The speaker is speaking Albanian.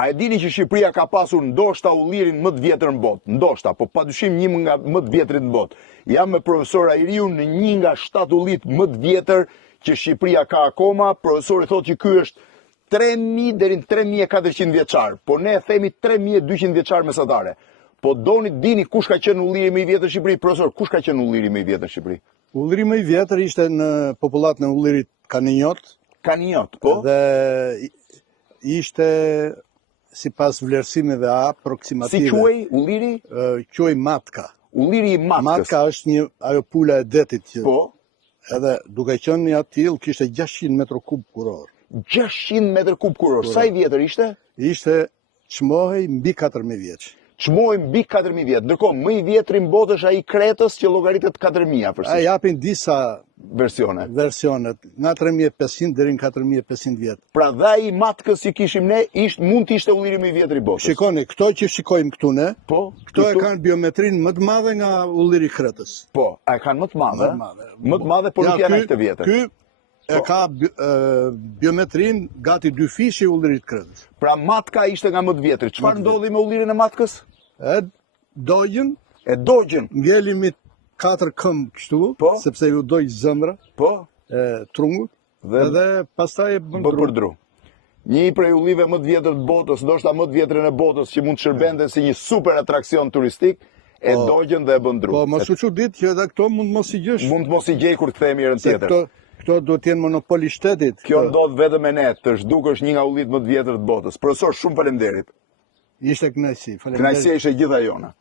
A e dini që Shqipëria ka pasur ndoshta ullirin më të vjetër në botë, ndoshta, po padyshim një nga më të vjetrit në botë. Jam me profesor Airiu në një nga 7 ullit më të vjetër që Shqipëria ka akoma. Profesori thotë që ky është 3000 deri në 3400 vjeçar, po ne themi 3200 vjeçar mesatare. Po dini kush ka qenë ulliri më i vjetër në Shqipëri? Profesor, kush ka qenë ulliri më i vjetër në Shqipëri? Ulliri më i vjetër ishte në popullatën e ullirit Kaninjot. Kaninjot, po? Dhe ishte sipas vlerësimeve aproksimative. Si quaj ulliri? Quaj Matka. Ulliri i Matkës. Matka është ajo pula e detit që. Po. Edhe duke qenë një atill kishte 600 metër kub kuror. 600 metër kub kuror. Sa i vjetër ishte? Ishte çmohej mbi 4000 vjeç. Çmohej mbi 4000 vjet. Ndërkohë më i vjetri në botë është ai Kretës që llogaritet 4000 përsëri. Ai japin disa versionet, nga 3500 deri në 4500 vjet. Pra dha i Matkës që kishim ne, mund të ishte ulliri më i vjetër i botës. Shikoni, këto që shikojmë këtu ne, po, këto e kanë biometrinë më të madhe nga ulliri i Kretës. Po, e kanë më të madhe. Më të madhe, por nuk janë aq të vjetër. Ky e ka biometrin gati 2 fishi ullirit Kretës. Pra Matka ishte nga më të vjetri. Çfarë ndodhi me ullirin e Matkës? E dogjën. Ngelimi 4 këmbë kështu, sepse ju doj zëndra, trungut, dhe pastaj e bëndru. Një prej ullive më të vjetër të botës, ndoshta më të vjetrin e botës që mund të shërbente si një super atraksion turistik, e dogjën dhe e bëndru. Po, mos u çudit që edhe këto mund mos i gjesh. Mund mos i gjej kur kthehemi herën tjetër. Këto duhet të jenë monopol i shtetit. Kjo ndodh vetëm me ne, të zhdukësh një nga ullit më të vjetër të botës. Profesor, shumë faleminderit. Ishte kënaqësi. Kënaqësia ishte gjitha jona.